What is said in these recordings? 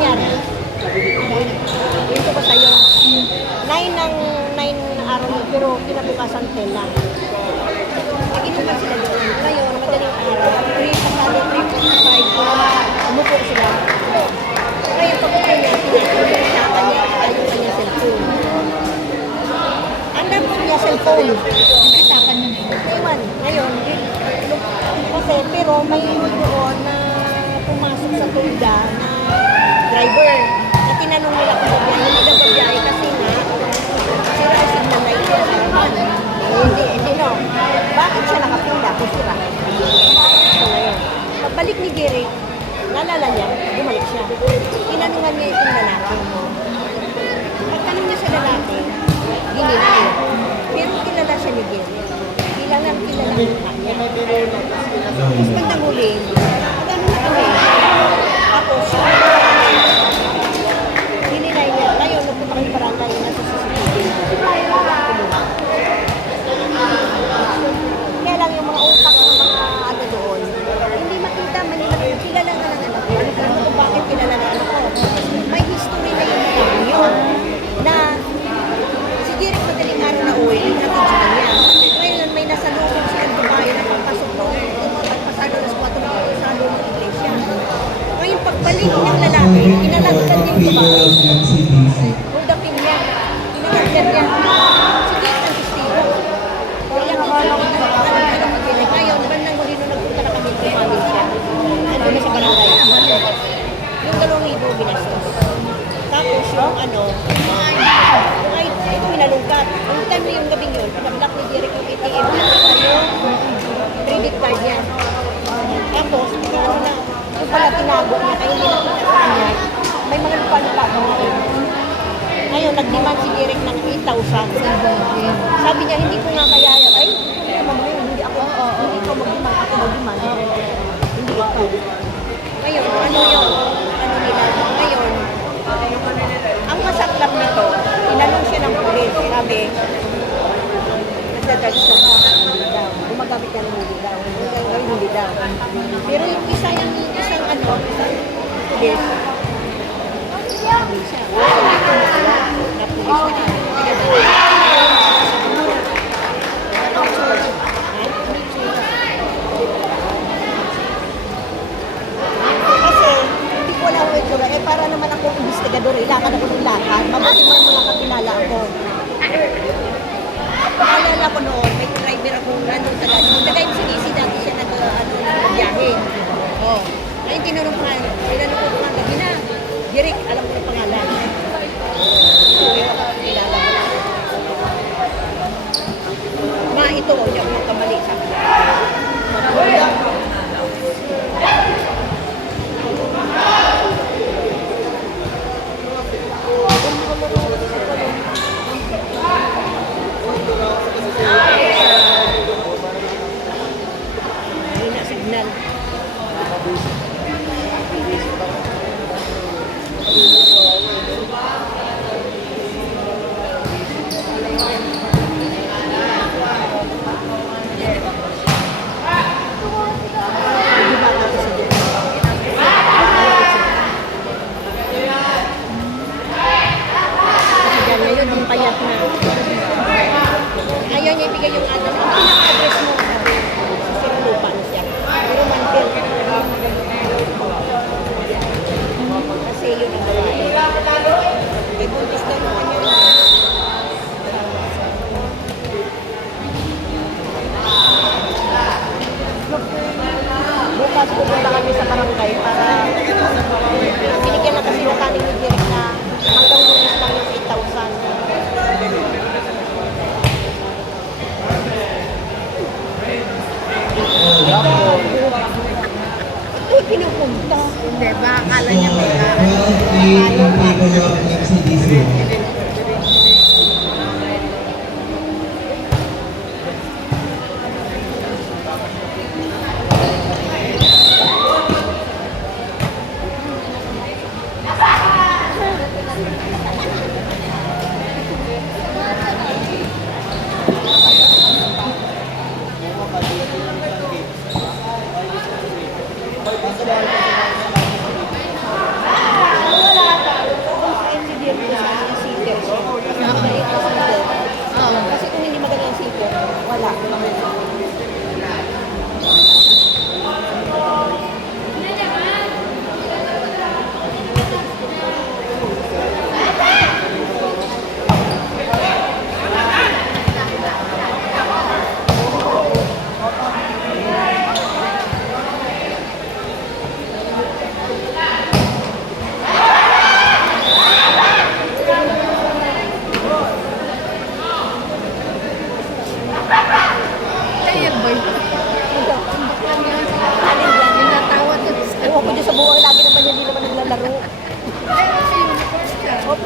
nangyari? Yun ko ba sa'yo? 9 araw yun, pero kinabukasan 10 lang. Nag-inuman sila doon. Ngayon, madaling araw, 3:45 ko, umupo sila. Ngayon, pag-upo niya, tinatawag siya kanya cellphone. Ang dapat niya cellphone. Nakitapan niya na yun. Iwan. Ngayon, kasi, pero may doon na pumasok sa tulda na driver. Na tinanong nila kung babiyahe, nagbabiyahe kasi nga, sira ang signal light niya sa harapan. Hindi no. Bakit siya nakapila kung sira? So ngayon, pagbalik ni Jerry, nalala niya, bumalik siya. Tinanungan niya itong lalaki. Pagtanong niya sa lalaki, ginilay. Pero kilala siya ni Jerry. Kilala niya. Tapos bandang huli, magano na kami. Tapos, ginilay niya. Ngayon, nagpunta kami barangay na sa CCTV. Kaya lang yung mga utak ng mga ano doon, hindi makita, kilala na lang anak ko. Ano kung bakit kilala na anak ko? May history na yung mga yun na si Derek madaling araw na uwi, natin sa kanya. Ngayon, may nasa loob siya ang babae na papasok doon. Pagpasado na sa 4 na pasado ng iglesia. Ngayon, pagbalik ng lalaki, kinalagtan niya yung babae. Hold upin niya. Kinalagtan niya. Si Derek ang testigo. Kaya ngayon, bandang huli nung nagpunta na kami, tumamig siya. Nandun na sa barangay. Yung 2,000 binastos. Tapos yung ano, yung ay, ito hinalungkat. Ang time na yung gabing yun, pinablock ni Derek yung ATM at saka yung credit card niya. Tapos, yung ano na, yung pala tinago niya, kaya hindi nakita sa kanya, may mga lupa-lupa ngayon. Ngayon, nag-demand si Derek ng 8,000. Sabi niya, hindi ko nga kaya, ay, hindi ako, hindi ko mag-demand, ako mag-demand. Hindi ikaw. Ngayon, ano yun? Ano nila? Ngayon, ang masaklap nito, tinanong siya ng pulis, sabi, nagdadrugs na ka, hindi daw. Gumagamit ka ng hindi daw. Hindi daw. Pero yung isang ano, pulis, sabi siya, na pulis na para naman ako investigador, ilakad ako ng lakad. Mabuti man mo lang kakilala ako. Paalala ko noon, may driver ako nandun sa gano'n. Tagay mo si Lizzie, dati siya nag-biyahe. Oh. Ngayon tinanong ko nga, tinanong ko nga, gabi na. Derek, alam ko na pangalan. Kilala ko lang. Ma, ito, hindi ako magkamali, sabi niya. Signal. Ngayon, yung payat na. Ayaw niya ibigay yung address. Ang pinaka-address mo, sabi, sa lupa na siya. Pero mantil. Kasi yun ang babae. May buntis daw naman yun. Bukas pupunta kami sa barangay para binigyan na kasi yung kaning ni Derek na hanggang lunes lang yung 8,000. Ay, pinupunta. Hindi ba? Akala niya may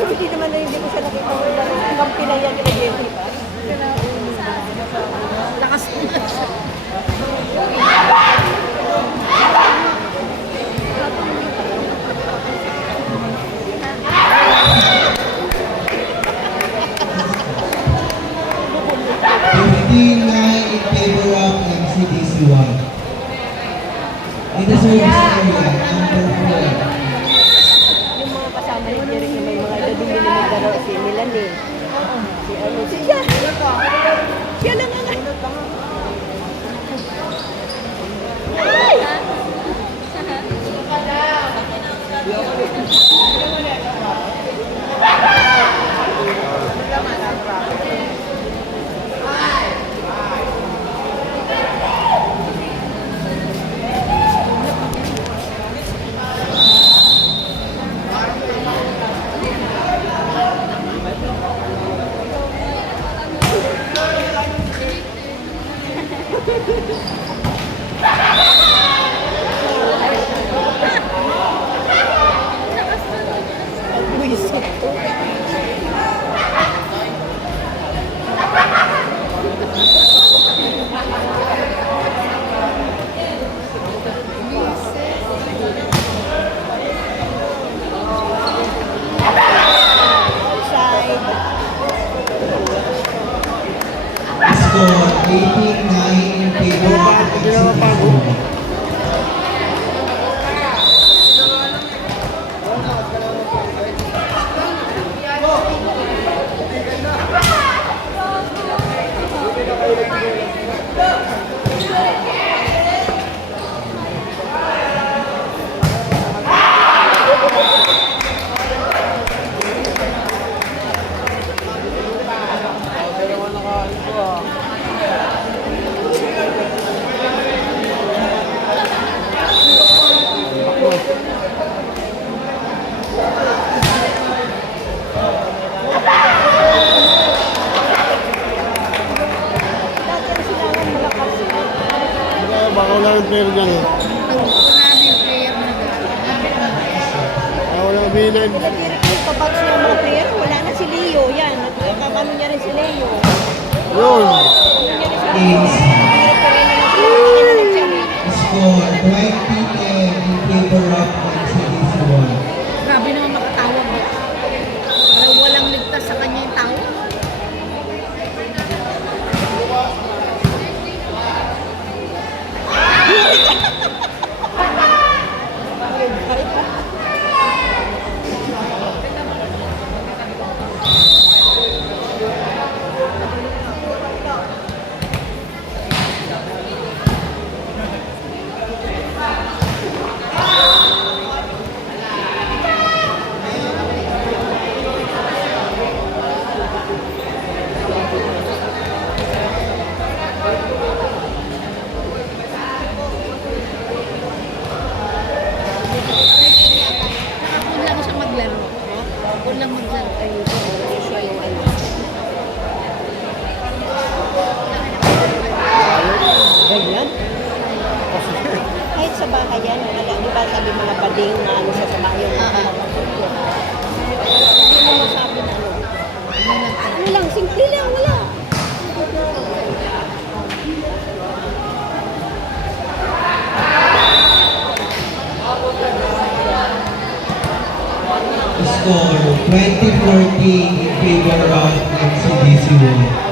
hindi naman na hindi ko siya nakita ng laro. Kampi lang yan kina Jessie pa. Lakas mo na siya. In favor of MCDC 1. In the service area, number 4. Yung mga kasama ni Jerry na may mga edad hindi naman laro. Si Melanie. Si ano. Si siya. Siya lang ang ano. Ay! Buisit to. Outside. Score 18-9 in favor of MCDC 1. Dati ang silangan malakas. Baka wala ng player dyan eh. Nagpunaan yung player na Baka wala bilin. Nagpabox niya mga player. Wala na si Leo. Yan. Nagkakano niya rin si Leo. Yun. Ano niya rin si Leo. Hirap pa rin na lang siya. Malaki na lang siya. Score 20-10 in favor of MCDC 1. Grabe naman makatawag. Parang walang ligtas sa kanya yung tao. Kung lang siya maglaro. Kung lang maglaro. Siya yung ano. Ganyan. Kahit sa bahay yan, di ba sabi mga bading na ano sa bahay yung hindi mo masabi na ano. Ano lang, simple lang, wala. Score 20-14 in favor of MCDC 1.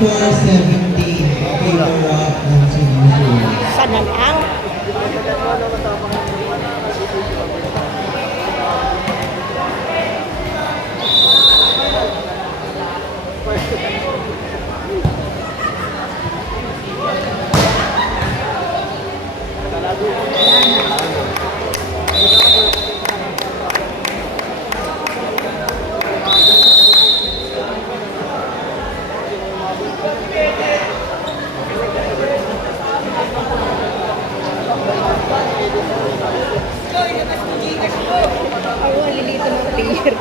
24-17 in favor of NCDC1. Sana lang. Ako, lilito ng player.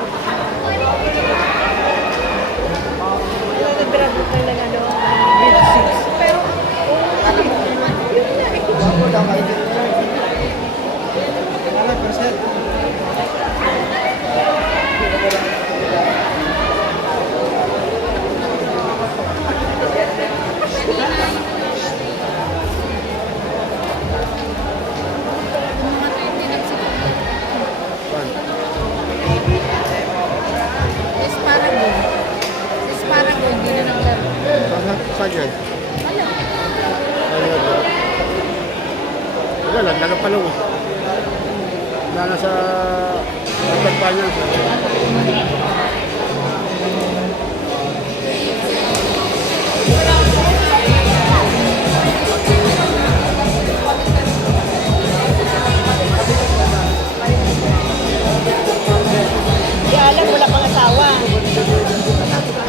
Nag-graduate lang ng ano, grade 6. Pero, yun na eh. Esparagon, hindi na naglaro. Saan yan? Wala lang, nagapalong. Wala na sa Pagpagpanyan. Si Alan, wala pang asawa.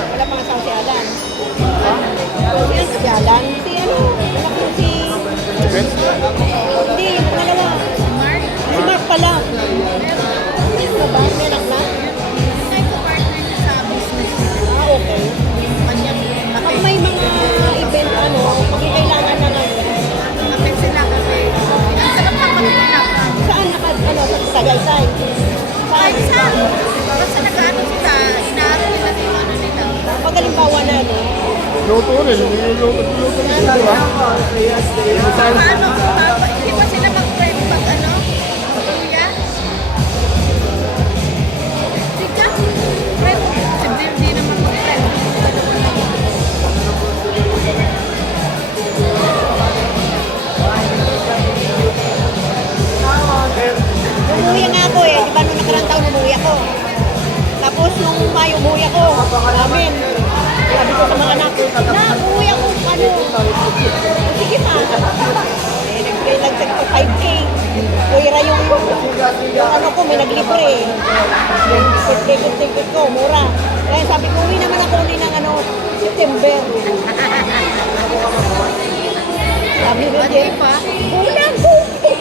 Wala pang asawa si Alan. Si Alan? Si ano? Anak ko si... Hindi, yung pangalawa. Mark, Si Mark pala. Ano ba? May anak na? ay ko-partner niya sa business. Ah, okay. Kanyang Pag may mga event, ano, pag kailangan na ano, kapit sila kasi. Ang sarap ng pagkikinak. saan ano, sa Tagaytay? Ay, Saan? saan? Basta nag-ano sila, inaaro nila yung ano nila. Pag halimbawa na, ano, Luto rin, luto rin sila, di ba? Ano, hindi ba sila mag-prep pag ano? Kuya? Sika? Prep? Hindi naman mag-prep. umuwi nga ako eh. Di ba nung nakarang taon umuwi ako? Tapos nung Mayo umuwi ako, amin. Sabi ko sa mga anak, na, umuwi ako, ano? Sige pa. Eh, nag-tag ko 5K. Kuya yung ano ko, may naglibre eh. Yung ticket ko, mura. Kaya sabi ko, uwi naman ako ulit ng ano, September. Sabi ko, Hindi pa. unang buko.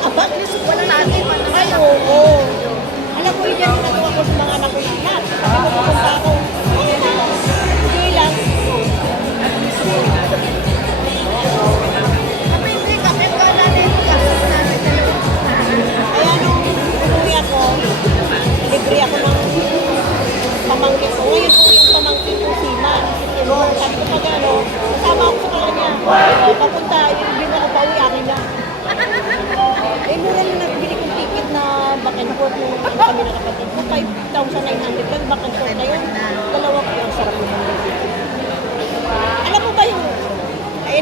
Aba, Wala natin pa naman. ay, oo. Alam ko, yun yung natuwa ko sa mga anak ko na anak. Sabi ko, pupunta ako. Hindi lang. Kami hindi kami kala nito kasi namin dalawa. Kaya nung umuwi ako, libre ako ng pamangkin ko. Ngayon uwi yung pamangkin ko, si Man. Sabi ko pag ano, kasama ako sa kanya. Papunta, yung bin ako pa uwi, akin lang. Eh, mura yung nagbili kong ticket na back and forth nung ano kami na kapatid ko. 5,900 lang, back and forth na yun. Dalawa ko yung sarap yung alam mo ba yung, eh,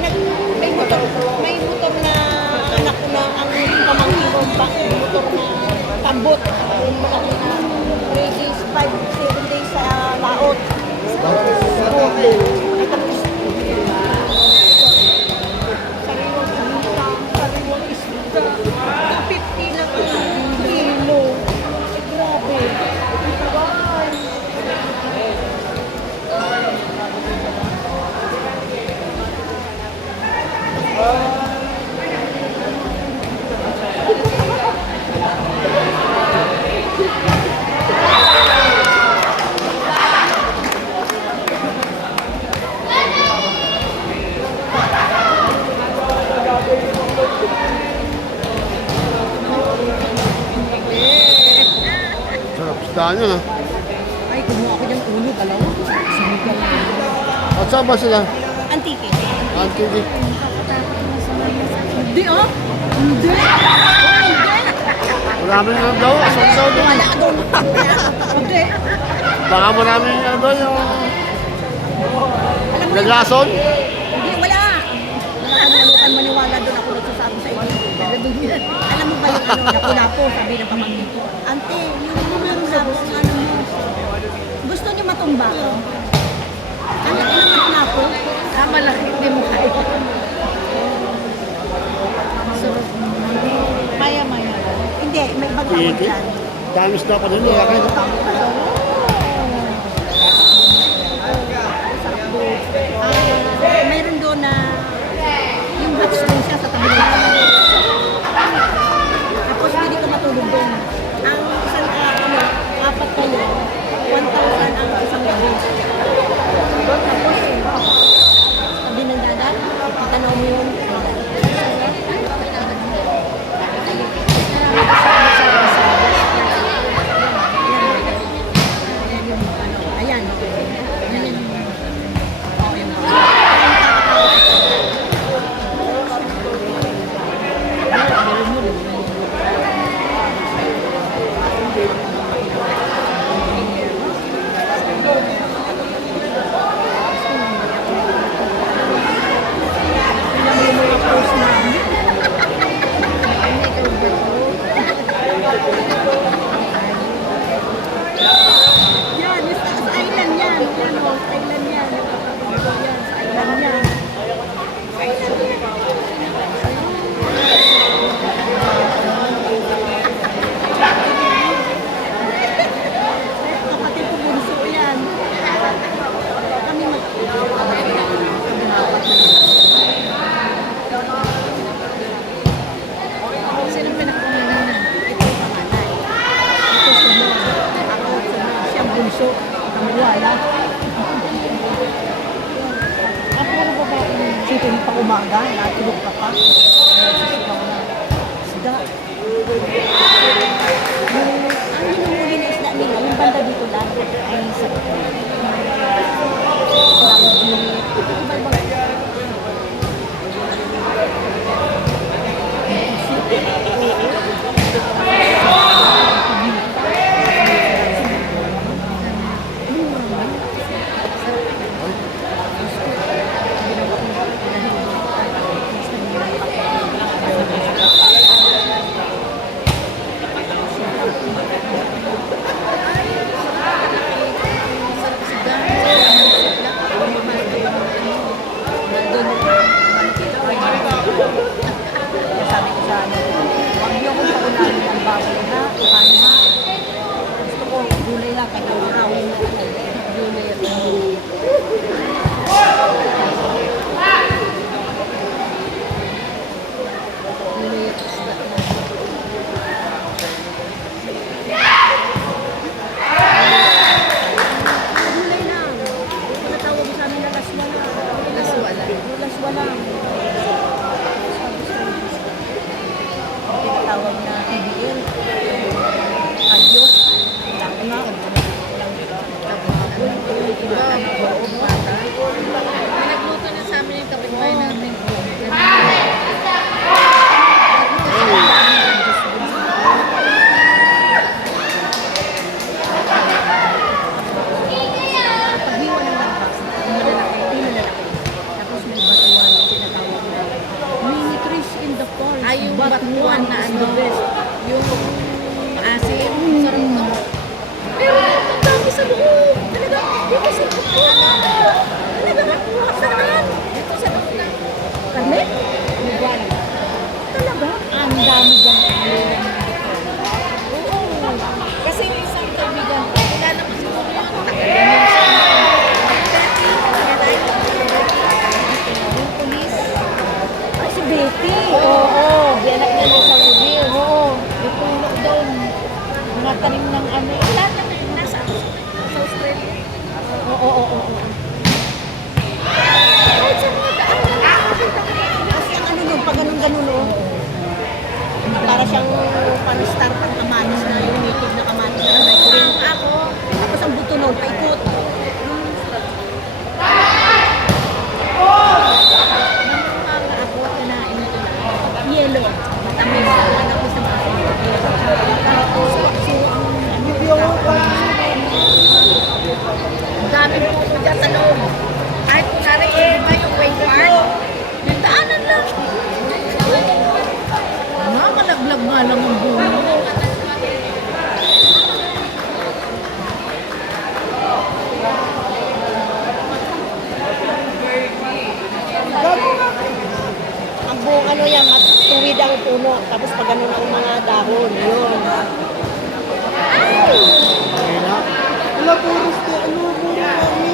may motor na anak ko na ang pamangkin ko, motor na tambot. Yung malaki na 3 days, 5, 7 days sa laot. Ay, tapos, sariwang isda. 50 lang ang kilo. Eh, grabe. Sarap isdaan yun, ha? Ay, kumuha ako dyan ulo, dalawa. Sinigang. At saan ba sila? Antike. Antique. Hindi ah. Hindi. Marami na daw, asal daw doon. Wala doon. Hindi. Baka marami na daw yung Naglason? Hindi, wala. Nakakalukan maniwala doon ako nagsasabi sa inyo. Alam mo ba yung ano, naku-naku, sabi ng pamangkin ko. Ante, yung naku-naku, ano mo, gusto niyo matumba ko? Ano yung naku-naku? Malaki, hindi mo kaya. So, maya-maya. Hindi, may ibang tawag Tiki. dyan. Tamis na pa din eh. Akin. Mayroon doon na yung hot spring siya sa tabi ng tapos hindi ka matulog doon. Ang isang ano, apat kayo, 1,000 ang isang gabi. Tapos, tabi ng dagat, itanaw mo yun. Ayan. Yan, sa island yan. Yan o, sa island yan. Yan, sa island yan. Kapatid ko bunso yan. Kami sino pinakapangalan? ito panganay. Ito sunod. Ako sunod. Siyang bunso. Kami wala. Ako na babae mo. Sito pa umaga, natulog ka pa. Sisigaw na. Isda. Ang hinumuli na isda nila, yung banda dito lang, ay sa sabi ko sa ano, huwag niyo akong paulanin ng baboy ha, kain ha. Gusto ko, gulay lang, kahit araw. Gulay at Gulay at isda na. gulay lang. Kung natawag mo sa amin na laswala. Laswala. Laswala. Tinatawag na TBL. Adios. Lang nga. Pinagluto niya sa amin yung kapitbahay namin. Paghiwa ng lantas, malalaki, malalaki. Tapos may batuan na tinatawag na mini trees in the forest. Ay, yung but batuan one na is ano. the best. Yung asin, sarap to. Pero ang dami sa loob. Talaga, dito sa loob. Talaga, saan? Dito sa loob na. Kami? Lugar. Talaga? Ang dami dyan. Oo. Kasi yung isang kaibigan ko, wala naman siguro yun. Tagal yung pulis. Ay, si Betty. Oo. Di anak niya ng Saudi. Oo. Itulog doon. Mga tanim ng ano. Lahat naman nasa Australia. Oo. yan, matuwid ang puno. Tapos pag ganun ang mga dahon, yun. Ayun na. Wala po, Rusti. Ano po?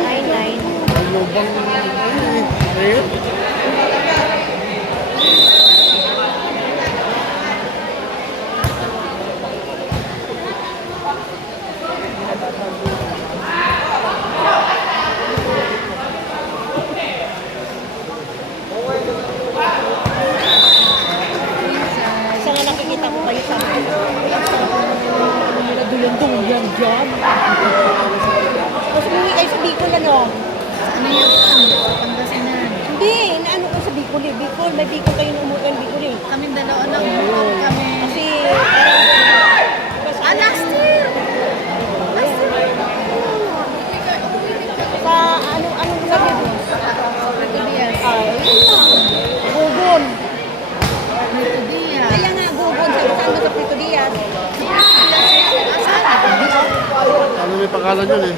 Nine. Ano bang... Ayun. Isa nga nakikita ko kayo sa duyan-duyan dyan. Tapos umuwi kayo sa Bicol, ano? Ano yan? Sa Pangasinan. Hindi, naano ko sa Bicol eh. Bicol, may Bicol kayo na umuwi ng Bicol eh. Kaming dalawa na umuwi kami. Kasi parang... Last year! Last year! Sa anong lugar niyo? Pagkabias. Yun lang. Gugon. Pagkabias. Kaya nga, Gugon. Saan ba sa Puerto Diaz? Ano may pangalan yun eh?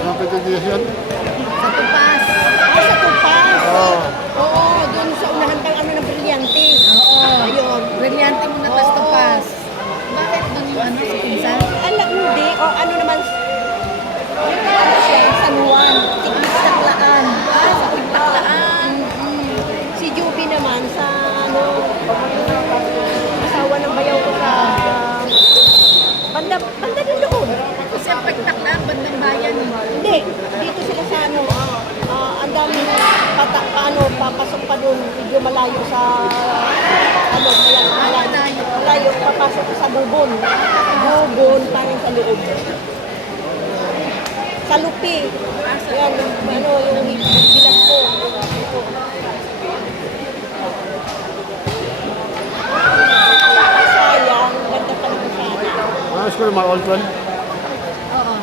Ano pagkakiyas yan? Sa Tupas. Sa Tupas. Oo. Oo, doon sa unahan kang ano ng Brilyante. Oo. Ayun. Brilyante mo na tas Oo. Tupas. Bakit doon yung ano sa pinsan? Alam, hindi. O ano naman, ano siya, San Juan. Tiklit-taklaan. Sa Pagtaklaan. Si Juby naman sa ano, asawa ng bayaw ko sa banda din doon. Kasi ang Pagtaklaan, bandang bayan eh. Hindi, dito sila sa ano, ang dami papasok pa doon, medyo malayo sa, ano, malayo, papasok sa Bubon. Bubon, parang sa loob. Sa Lupi. Yan, ano, yung bilas ko. Sayang, ganda pa naman sana. Ayos ko yung mga old one. Oo.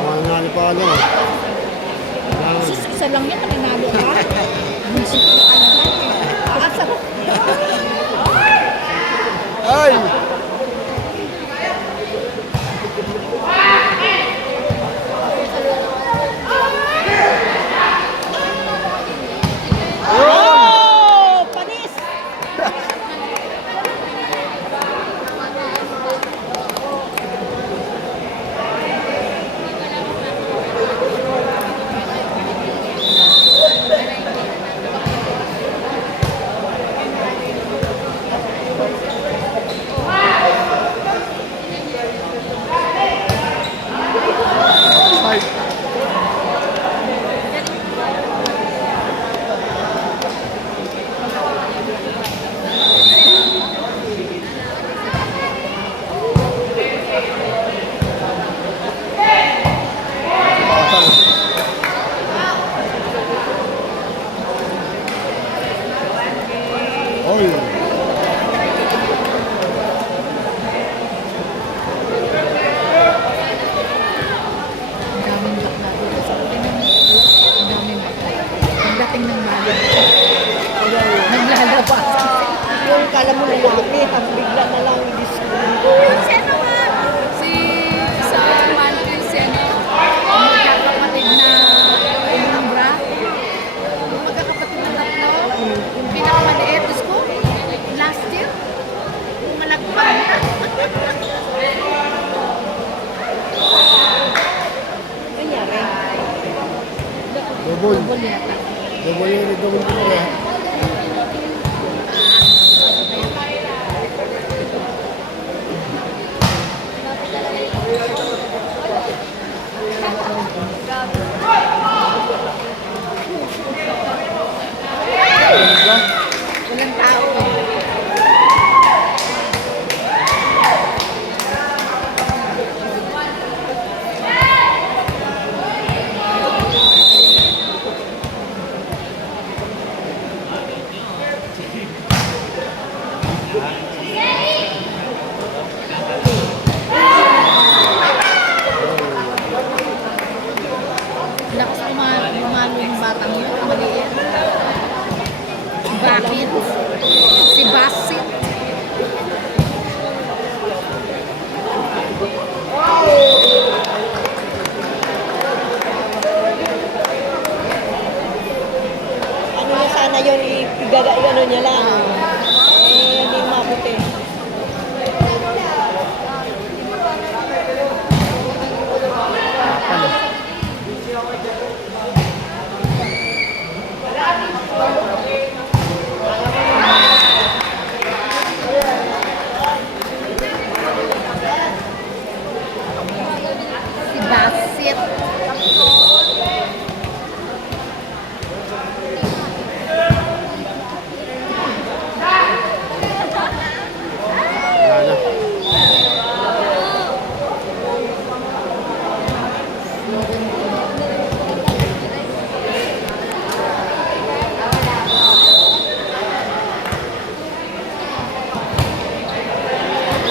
Mga nani pa ano. Yan. Isa lang yan, nanalo ka. Munisipyo ka naman. Asa ko. Ay! Oh! Panis! Ay! Oy! Ang daming bakla dito sa Pilipinas. Ang daming bakla. Pagdating ng bayan. Naglalabas. Yung kala mo lalaki, tapos bigla na lang disco. Sino nga? Si sa Mantis, sino? Ang magkakapatid na Umbra. Yung magkakapatid na tatlo. Yung pinakamaliit. Diyos ko, last year, malagpag na. Kanyari. Double. Double yata. Double yun. Double ko na. Walang tao. Lakas bumalo yung batang yun, maliit. Bakit? Si Basit.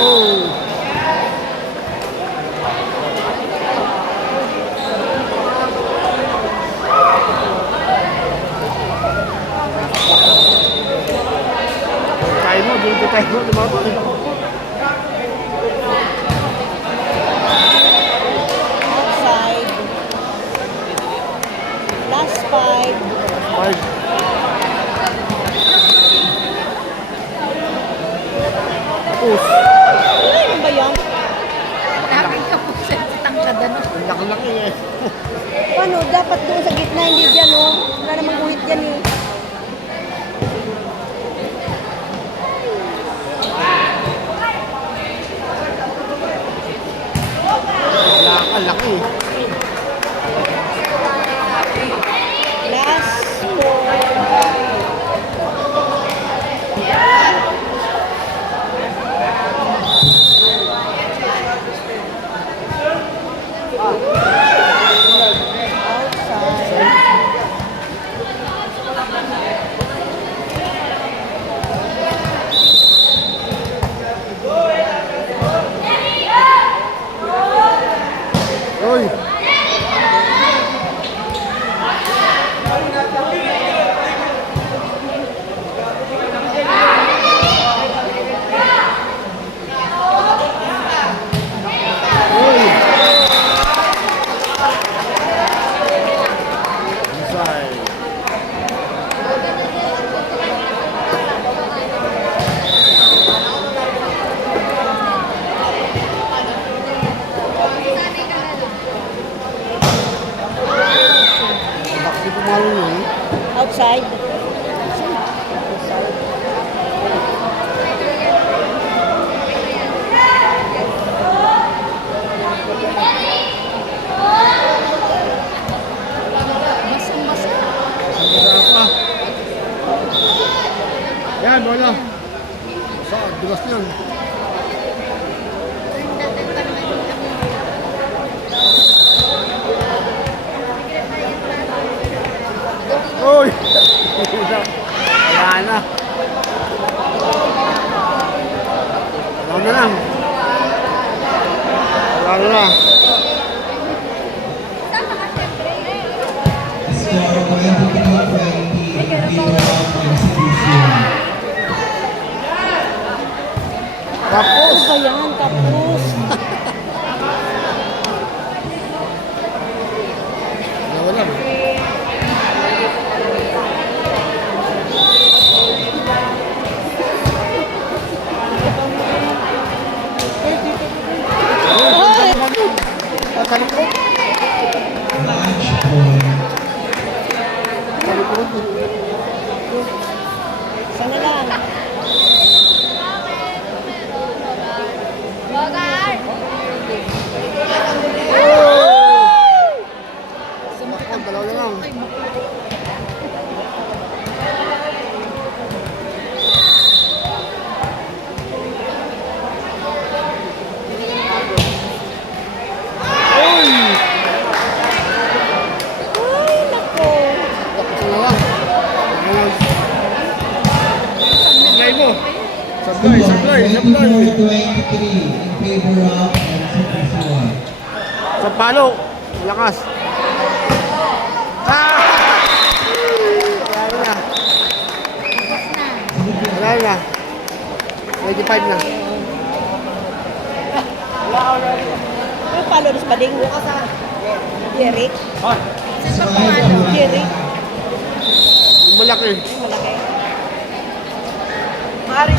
Oh! Tayo mo, dito tayo mo, lumato eh. Outside. Last 5. Five. Tapos, Ay, ano ba yan? Sabi ka po sa tangkad ano. ang laki-laki eh. Ano, dapat doon sa gitna, hindi dyan, oh. Wala namang guhit dyan, eh. Ang laki eh. Last 4. Outside. Uy! Uy! Inside. Bakit pumalo yun eh? Outside. Basang-basa. Masarap pa. Yan, bola. Sa, dulas yan. Uy! Wala na. Wala na lang. Wala na lang. Score 23-20 in favor of Constitution. Tapos. Ano ba yan? Tapos. Wala lang. Ay! Kalikot. Match point. Kalikot. Sana lang. Bakit, dalawa na lang. Uy! Ay, nako. Tapos na lang. Ayan. Sablay mo. Sablay, sablay, sablay. 24-23 in favor of Constitution. Sa palo. Lakas. Ah! Wala na. Wala na. 25 na. Ano palo ni Spading? Jeric? Side Jeric? Malaki. Malaki. Maaari